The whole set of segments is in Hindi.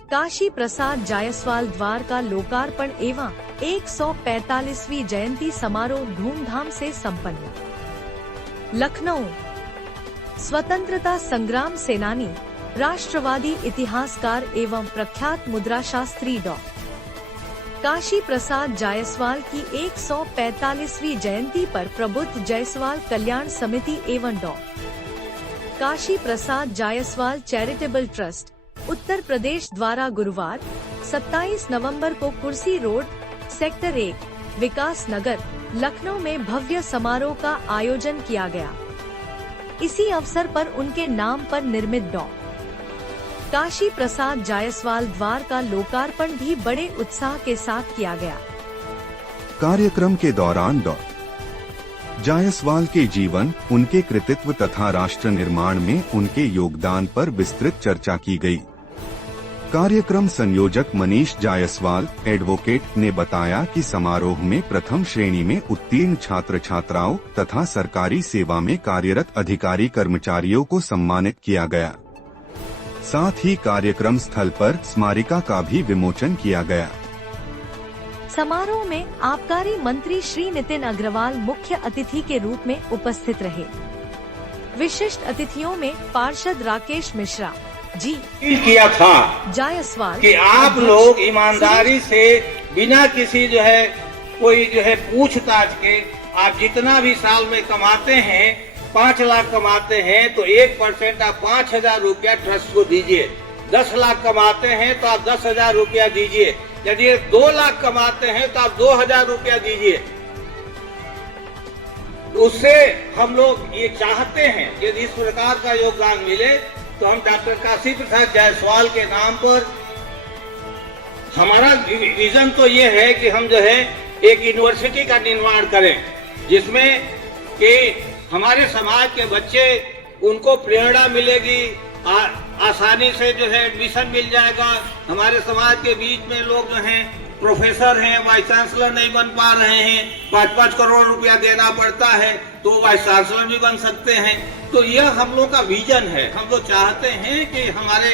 काशी प्रसाद जायसवाल द्वार का लोकार्पण एवं 145वीं जयंती समारोह धूमधाम से संपन्न। लखनऊ। स्वतंत्रता संग्राम सेनानी, राष्ट्रवादी इतिहासकार एवं प्रख्यात मुद्राशास्त्री डॉ. काशी प्रसाद जायसवाल की 145वीं जयंती पर प्रबुद्ध जायसवाल कल्याण समिति एवं डॉ. काशी प्रसाद जायसवाल चैरिटेबल ट्रस्ट उत्तर प्रदेश द्वारा गुरुवार 27 नवंबर को कुर्सी रोड, सेक्टर 1, विकास नगर, लखनऊ में भव्य समारोह का आयोजन किया गया। इसी अवसर पर उनके नाम पर निर्मित डॉ. काशी प्रसाद जायसवाल द्वार का लोकार्पण भी बड़े उत्साह के साथ किया गया। कार्यक्रम के दौरान डॉ. जायसवाल के जीवन, उनके कृतित्व तथा राष्ट्र निर्माण में उनके योगदान पर विस्तृत चर्चा की गई। कार्यक्रम संयोजक मनीष जायसवाल एडवोकेट ने बताया कि समारोह में प्रथम श्रेणी में उत्तीर्ण छात्र छात्राओं तथा सरकारी सेवा में कार्यरत अधिकारी कर्मचारियों को सम्मानित किया गया। साथ ही कार्यक्रम स्थल पर स्मारिका का भी विमोचन किया गया। समारोह में आबकारी मंत्री श्री नितिन अग्रवाल मुख्य अतिथि के रूप में उपस्थित रहे। विशिष्ट अतिथियों में पार्षद राकेश मिश्रा जी किया था जायसवाल कि आप लोग ईमानदारी से बिना किसी कोई पूछताछ के आप जितना भी साल में कमाते हैं, 5 लाख कमाते हैं तो 1% आप 5,000 रुपया ट्रस्ट को दीजिए। 10 लाख कमाते हैं तो आप 10,000 रुपया दीजिए। यदि 2 लाख कमाते हैं तो आप 2,000 रुपया दीजिए। उससे हम लोग ये चाहते हैं यदि इस प्रकार का योगदान मिले तो हम डॉक्टर काशी प्रसाद जायसवाल के नाम पर, हमारा विजन तो ये है कि हम एक यूनिवर्सिटी का निर्माण करें जिसमें कि हमारे समाज के बच्चे, उनको प्रेरणा मिलेगी, आसानी से एडमिशन मिल जाएगा। हमारे समाज के बीच में लोग प्रोफेसर हैं, वाइस चांसलर नहीं बन पा रहे हैं, 5-5 करोड़ रुपया देना पड़ता है तो वाइस चांसलर भी बन सकते हैं। तो यह हम लोग का विजन है। हम लोग चाहते हैं कि हमारे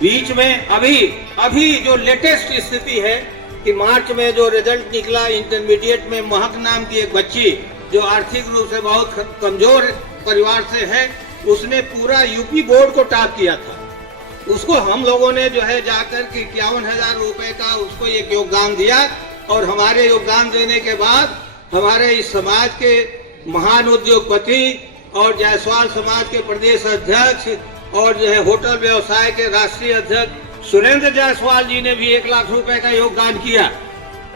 बीच में अभी जो लेटेस्ट स्थिति है कि मार्च में जो रिजल्ट निकला इंटरमीडिएट में, महक नाम की एक बच्ची जो आर्थिक रूप से बहुत कमजोर परिवार से है, उसने पूरा यूपी बोर्ड को टॉप किया था। उसको हम लोगों ने जाकर के 51,000 रुपए का उसको एक योगदान दिया और हमारे योगदान देने के बाद हमारे इस समाज के महान उद्योगपति और जायसवाल समाज के प्रदेश अध्यक्ष और होटल व्यवसाय के राष्ट्रीय अध्यक्ष सुरेंद्र जायसवाल जी ने भी 1 लाख रुपए का योगदान किया।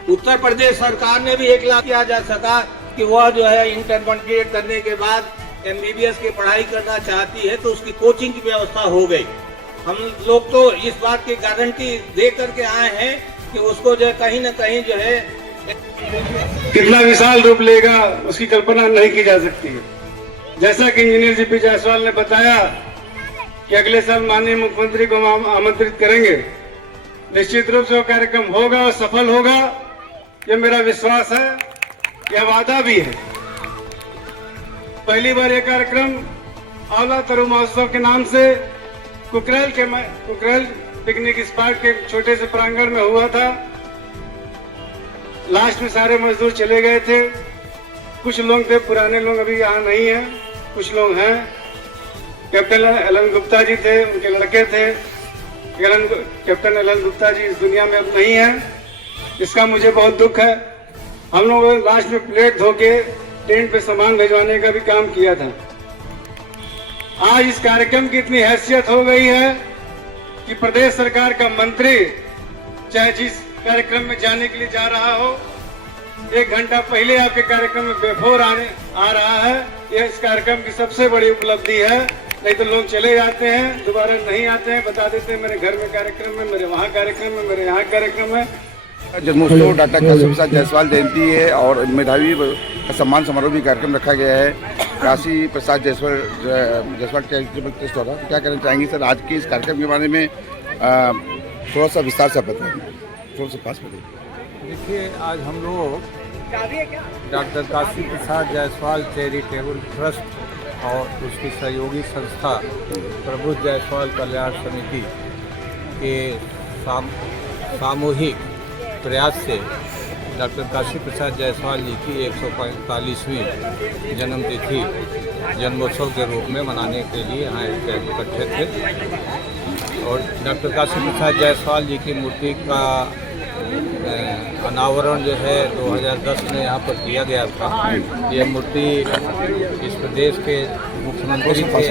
उत्तर प्रदेश सरकार ने भी 1 लाख किया जा सका कि वह इंटरमीडिएट करने के बाद MBBS की पढ़ाई करना चाहती है तो उसकी कोचिंग की व्यवस्था हो गई। हम लोग तो इस बात की गारंटी दे करके आए हैं कि उसको कहीं न कहीं कितना विशाल रूप लेगा उसकी कल्पना नहीं की जा सकती है। जैसा कि इंजीनियर GP जायसवाल ने बताया कि अगले साल माननीय मुख्यमंत्री को हम आमंत्रित करेंगे। निश्चित रूप से वो कार्यक्रम होगा और सफल होगा, ये मेरा विश्वास है, यह वादा भी है। पहली बार यह कार्यक्रम आंवला तरु महोत्सव के नाम से कुकरेल पिकनिक स्पॉट के छोटे से प्रांगण में हुआ था। लास्ट में सारे मजदूर चले गए थे। कुछ लोग थे, पुराने लोग अभी यहाँ नहीं हैं, कुछ लोग हैं। कैप्टन एलन गुप्ता जी थे, उनके लड़के थे। कैप्टन एलन गुप्ता जी इस दुनिया में अब नहीं है, इसका मुझे बहुत दुख है। हम लोगों ने लास्ट में प्लेट धो के टेंट पे सामान भिजवाने का भी काम किया था। आज इस कार्यक्रम की इतनी हैसियत हो गई है कि प्रदेश सरकार का मंत्री चाहे जिस कार्यक्रम में जाने के लिए जा रहा हो, 1 घंटा पहले आपके कार्यक्रम में बिफोर आ रहा है। यह इस कार्यक्रम की सबसे बड़ी उपलब्धि है। नहीं तो लोग चले जाते हैं, दोबारा नहीं आते हैं, बता देते हैं मेरे घर में कार्यक्रम है, मेरे वहाँ कार्यक्रम है, मेरे यहाँ कार्यक्रम है। जन्मोत्सव डॉक्टर काशी प्रसाद जायसवाल जयंती है और मेधावी सम्मान समारोह भी कार्यक्रम रखा गया है काशी प्रसाद जायसवाल चैरिटेबल ट्रस्ट द्वारा। तो क्या कहना चाहेंगे सर आज के इस कार्यक्रम के बारे में? थोड़ा सा विस्तार से बताएं, थोड़ा सा पास बताइए। देखिए, आज हम लोग doctor Kashi Prasad Jaiswal charitable trust और उसकी सहयोगी संस्था प्रबुद्ध जायसवाल कल्याण समिति के सामूहिक प्रयास से डॉक्टर काशी प्रसाद जायसवाल जी की 145वीं जन्मतिथि जन्मोत्सव के रूप में मनाने के लिए यहाँ इकट्ठे थे और डॉक्टर काशी प्रसाद जायसवाल जी की मूर्ति का अनावरण जो है 2010 में यहाँ पर किया गया था। ये मूर्ति इस प्रदेश के मुख्यमंत्री थे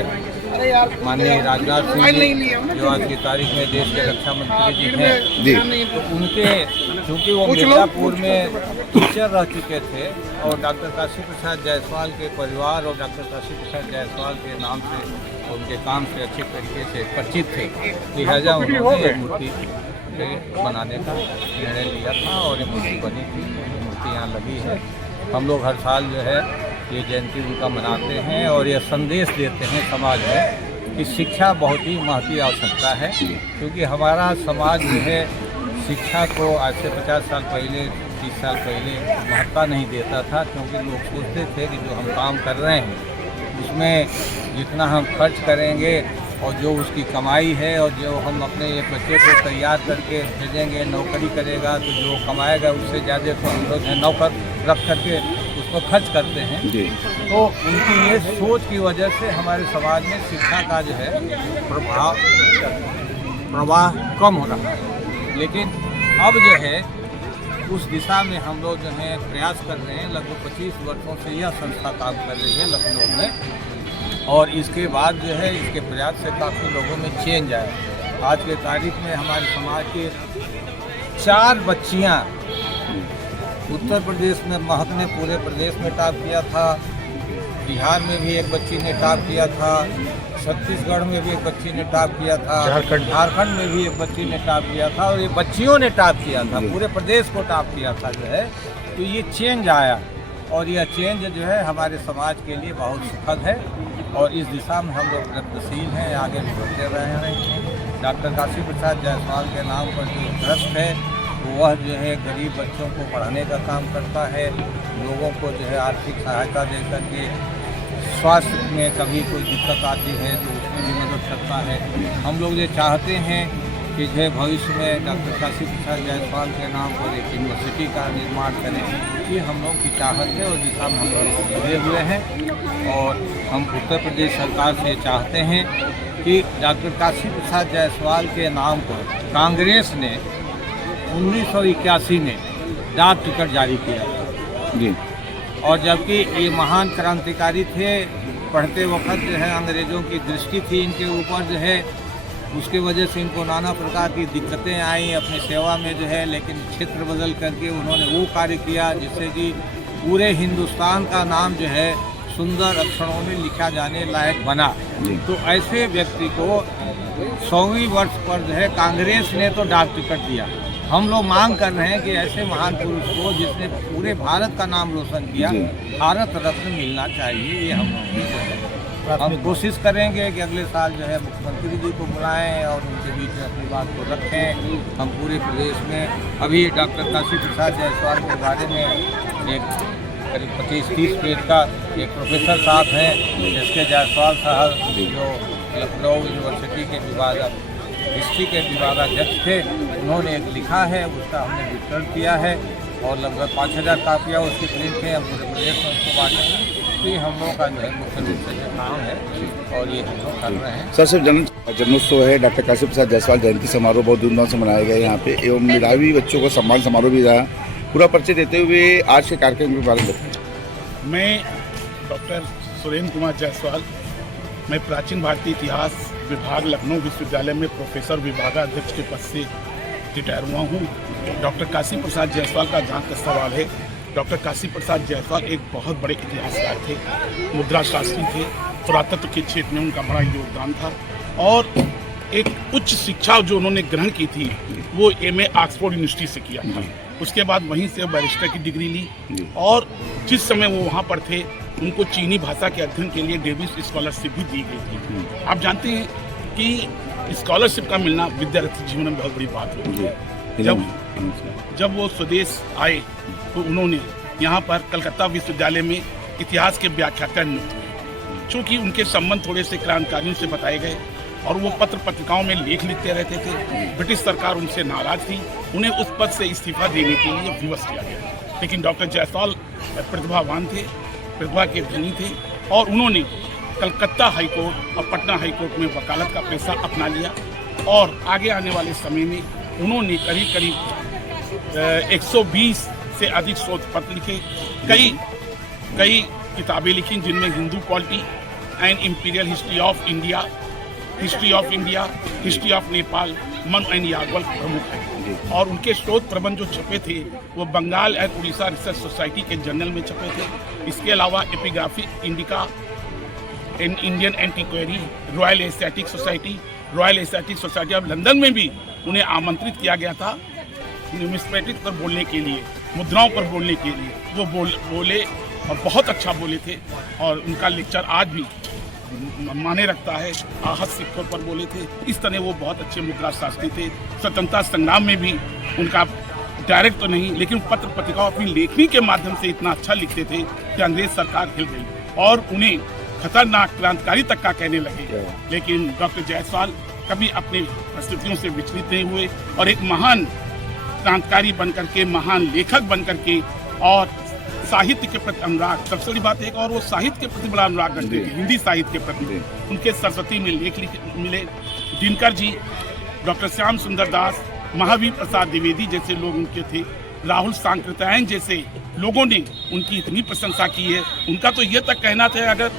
माननीय राजनाथ सिंह जी, जो आज की तारीख में देश के रक्षा मंत्री जी हैं, तो उनके चूँकि वो मिर्जापुर में टीचर रह चुके थे और डॉक्टर काशी प्रसाद जायसवाल के परिवार और डॉक्टर काशी प्रसाद जायसवाल के नाम से उनके काम से अच्छे तरीके से परिचित थे, लिहाजा उन्होंने ये मूर्ति बनाने का निर्णय लिया था और ये मूर्ति बनी थी। मूर्ति यहाँ लगी है। हम लोग हर साल जो है ये जयंती उनका मनाते हैं और ये संदेश देते हैं समाज में कि शिक्षा बहुत ही महती आवश्यकता है, क्योंकि हमारा समाज जो है शिक्षा को आज से 50 साल पहले 30 साल पहले महत्ता नहीं देता था, क्योंकि लोग सोचते थे कि जो हम काम कर रहे हैं उसमें जितना हम खर्च करेंगे और जो उसकी कमाई है और जो हम अपने एक बच्चे को तैयार करके भेजेंगे, नौकरी करेगा तो जो कमाएगा उससे ज़्यादा तो हम लोग नौकर रख करके उसको खर्च करते हैं। तो उनकी ये सोच की वजह से हमारे समाज में शिक्षा का जो है प्रवाह कम हो रहा है। लेकिन अब जो है उस दिशा में हम लोग जो है प्रयास कर रहे हैं। लगभग 25 वर्षों से यह संस्था काम कर रही है लखनऊ में और इसके बाद जो है इसके प्रयास से काफ़ी लोगों में चेंज आया। आज के तारीख में हमारे समाज के 4 बच्चियां उत्तर प्रदेश में महक ने पूरे प्रदेश में टॉप किया था, बिहार में भी एक बच्ची ने टॉप किया था, छत्तीसगढ़ में भी एक बच्ची ने टॉप किया था, झारखंड में भी एक बच्ची ने टॉप किया था और ये बच्चियों ने टॉप किया था, पूरे प्रदेश को टॉप किया था जो है। तो ये चेंज आया और यह चेंज जो है हमारे समाज के लिए बहुत सुखद है और इस दिशा में हम लोग प्रयत्नशील हैं, आगे भी बढ़ते रहे हैं। डॉक्टर काशी प्रसाद जायसवाल के नाम पर जो ट्रस्ट है वह जो है गरीब बच्चों को पढ़ाने का काम करता है, लोगों को जो है आर्थिक सहायता दे करके स्वास्थ्य में कभी कोई दिक्कत आती है तो उसमें भी मदद करता है। हम लोग ये चाहते हैं कि जो है भविष्य में डॉक्टर काशी प्रसाद जायसवाल के नाम पर एक यूनिवर्सिटी का निर्माण करें, ये हम लोग की चाहत है और दिशा में हम लोग जुड़े हुए हैं। और हम उत्तर प्रदेश सरकार से चाहते हैं कि डॉक्टर काशी प्रसाद जायसवाल के नाम पर कांग्रेस ने 1981 में डाक टिकट जारी किया जी, और जबकि ये महान क्रांतिकारी थे, पढ़ते वक्त जो है अंग्रेज़ों की दृष्टि थी इनके ऊपर जो है, उसके वजह से इनको नाना प्रकार की दिक्कतें आई अपनी सेवा में जो है, लेकिन क्षेत्र बदल करके उन्होंने वो कार्य किया जिससे कि पूरे हिंदुस्तान का नाम जो है सुंदर अक्षरों में लिखा जाने लायक बना। तो ऐसे व्यक्ति को 100वीं वर्ष पर जो है कांग्रेस ने तो डाक टिकट दिया। हम लोग मांग कर रहे हैं कि ऐसे महान पुरुष को जिसने पूरे भारत का नाम रोशन किया भारत रत्न मिलना चाहिए। ये हम कोशिश करेंगे कि अगले साल जो है मुख्यमंत्री जी को बुलाएं और उनके बीच में अपनी बात को रखें। हम पूरे प्रदेश में अभी डॉक्टर काशी प्रसाद जायसवाल के बारे में एक करीब 25-30 पेज का एक प्रोफेसर साहब हैं एस.के. जायसवाल साहब, जो लखनऊ यूनिवर्सिटी के हिस्ट्री के विभागाध्यक्ष थे, उन्होंने एक लिखा है, उसका हमने वितरण किया है और लगभग 5000 कापियाँ उसकी प्रिंट है। हम पूरे प्रदेश में उसको बांटेंगे। तो ये हम लोगों का जो है मुख्य रूप से जो काम है और ये हम लोग कर रहे हैं। सर, सिर्फ जन्मोत्सव है, डॉक्टर काशी प्रसाद जायसवाल जयंती समारोह बहुत धूमधाम से मनाया गया यहाँ पे, एवं मेधावी बच्चों को सम्मान समारोह भी रहा। पूरा परिचय देते हुए आज के कार्यक्रम के बारे में बताएं। मैं डॉक्टर सुरेंद्र कुमार जायसवाल, मैं प्राचीन भारतीय इतिहास विभाग लखनऊ विश्वविद्यालय में प्रोफेसर विभागाध्यक्ष के पद से रिटायर हुआ हूँ। डॉक्टर काशी प्रसाद जायसवाल का जहाँ तक सवाल है, डॉक्टर काशी प्रसाद जायसवाल एक बहुत बड़े इतिहासकार थे, मुद्रा शास्त्री थे, पुरातत्व के क्षेत्र में उनका बड़ा योगदान था और एक उच्च शिक्षा जो उन्होंने ग्रहण की थी वो एमए ऑक्सफोर्ड यूनिवर्सिटी से किया था। उसके बाद वहीं से बैरिस्टर की डिग्री ली और जिस समय वो वहाँ पर थे उनको चीनी भाषा के अध्ययन के लिए डेविस स्कॉलरशिप भी दी गई थी। आप जानते हैं कि स्कॉलरशिप का मिलना विद्यार्थी जीवन में बहुत बड़ी बात होती है। जब वो स्वदेश आए तो उन्होंने यहाँ पर कलकत्ता विश्वविद्यालय में इतिहास के व्याख्याता नियुक्त हुए। चूँकि उनके संबंध थोड़े से क्रांतिकारियों से बताए गए और वो पत्र पत्रिकाओं में लेख लिखते रहते थे। ब्रिटिश सरकार उनसे नाराज थी, उन्हें उस पद से इस्तीफा देने के लिए विवश किया गया। लेकिन डॉक्टर जायसवाल प्रतिभावान थे, प्रतिभा के धनी थे और उन्होंने कलकत्ता हाईकोर्ट और पटना हाईकोर्ट में वकालत का पेशा अपना लिया और आगे आने वाले समय में उन्होंने करीब 120 से अधिक शोध पत्र लिखे, कई किताबें लिखी जिनमें Hindu polity and imperial history of India, history of Nepal, Manu and याज्ञवल प्रमुख है। और उनके शोध प्रबंध जो छपे थे वो Bengal and Orissa research society के जर्नल में छपे थे। इसके अलावा Epigraphia Indica, Indian Antiquary, Royal Asiatic Society of London में भी उन्हें आमंत्रित किया गया था न्यूमिस्मेटिक पर बोलने के लिए, मुद्राओं पर बोलने के लिए। वो बोले और बहुत अच्छा बोले थे और उनका लेक्चर आज भी माने रखता है। आहत सिक्कों पर बोले थे। इस तरह वो बहुत अच्छे मुद्रा शास्त्री थे। स्वतंत्रता संग्राम में भी उनका डायरेक्ट तो नहीं लेकिन पत्र पत्रिकाओं अपनी लेखनी के माध्यम से इतना अच्छा लिखते थे कि अंग्रेज सरकार हिल गई और उन्हें खतरनाक क्रांतिकारी तक का कहने लगे। लेकिन डॉक्टर जायसवाल कभी अपनी परिस्थितियों से विचलित नहीं हुए और एक महान क्रांतिकारी बनकर के, महान लेखक बनकर के और साहित्य के प्रति अनुराग, सबसे बड़ी बात है और वो साहित्य के प्रति बड़ा अनुराग रखते थे, हिंदी साहित्य के प्रति। उनके सरस्वती में लेख मिले। दिनकर जी, डॉक्टर श्याम सुंदर दास, महावीर प्रसाद द्विवेदी जैसे लोग उनके थे। राहुल सांकृत्यायन जैसे लोगों ने उनकी इतनी प्रशंसा की है। उनका तो ये तक कहना था अगर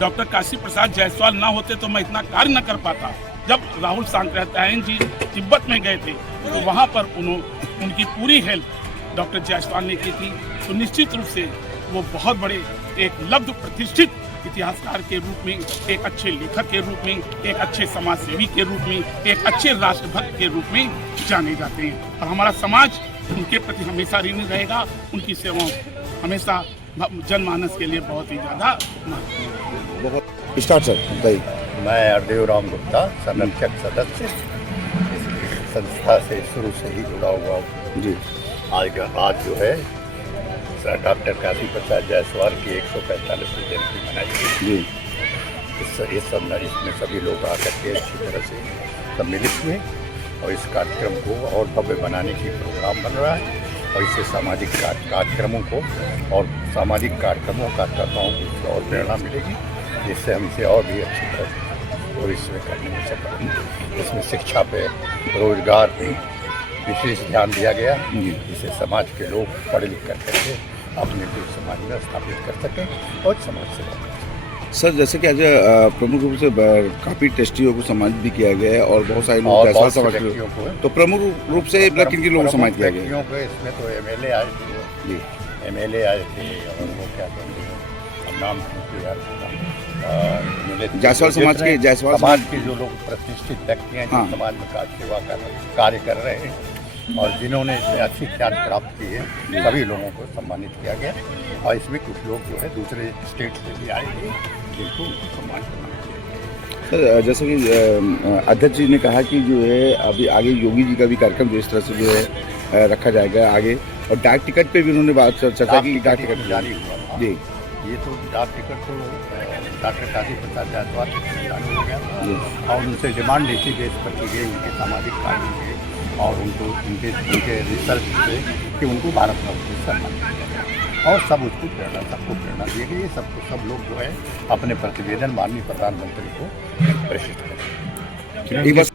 डॉक्टर काशी प्रसाद जायसवाल ना होते तो मैं इतना कार्य न कर पाता। जब राहुल सांकृत्यायन जी तिब्बत में गए थे तो वहाँ पर उनकी पूरी हेल्प डॉक्टर जायसवाल ने की थी। तो निश्चित रूप से वो बहुत बड़े एक लब्ध प्रतिष्ठित इतिहासकार के रूप में, एक अच्छे लेखक के रूप में, एक अच्छे समाज सेवी के रूप में, एक अच्छे राष्ट्रभक्त के रूप में जाने जाते हैं और हमारा समाज उनके प्रति हमेशा ऋणी रहेगा। उनकी सेवाओं हमेशा जनमानस के लिए बहुत ही ज़्यादा महत्वपूर्ण। स्टार्ट सर बताइए। मैं हरदेव राम गुप्ता, संरक्षक सदस्य, संस्था से शुरू से ही जुड़ा हुआ हूँ जी। आज जो है डॉक्टर काशी प्रसाद जायसवाल की 145वीं जयंती मनाई गई जी। इसमें सभी लोग आकर के अच्छी तरह से सम्मिलित हुए और इस कार्यक्रम को और भव्य बनाने की प्रोग्राम बन रहा है और इससे सामाजिक कार्यक्रमों को और सामाजिक कार्यक्रमों कार्यकर्ताओं को और प्रेरणा मिलेगी, जिससे हम इसे और भी अच्छी तरह से भविष्य में करने में सफल। इसमें शिक्षा पे, रोजगार पे विशेष ध्यान दिया गया, जिससे समाज के लोग पढ़े लिख करके अपने भी समाज में स्थापित कर सकें और समाज से। सर जैसे कि आज प्रमुख रूप से काफ़ी टेस्टियों को सम्मानित भी किया गया है और बहुत सारे लोग जायसवाल समाज को, तो प्रमुख रूप से किन किन लोगों को सम्मानित किया गया है? इसमें तो एमएलए आए थे जी, एमएलए आए थे और वो क्या कहते हैं नाम जायसवाल समाज के जो लोग प्रतिष्ठित व्यक्ति हैं जो समाज में सेवा कार्य कर रहे हैं और जिन्होंने इसमें अच्छी ख्याल प्राप्त की है, सभी लोगों को सम्मानित किया गया। और इसमें कुछ लोग जो है दूसरे स्टेट से भी आए थे जिनको सम्मान किया। सर जैसे कि अध्यक्ष जी ने कहा कि जो है अभी आगे योगी जी का भी कार्यक्रम जो इस तरह से जो है रखा जाएगा आगे, और डाक टिकट पे भी उन्होंने बात चर्चा की। डाक टिकट जारी हुआ जी, ये तो डाक टिकट तो डॉक्टर काशी प्रसाद जायसवाल जारी हो गया और उनसे डिमांड ऐसी बेस पर की गई उनके सामाजिक कार्यों के और उनके रिसर्च से कि उनको भारत रत्न से सम्मानित किया गया और सब उसको सबको प्रेरणा दी गई। सब लोग जो है अपने प्रतिवेदन माननीय प्रधानमंत्री को प्रेषित करें।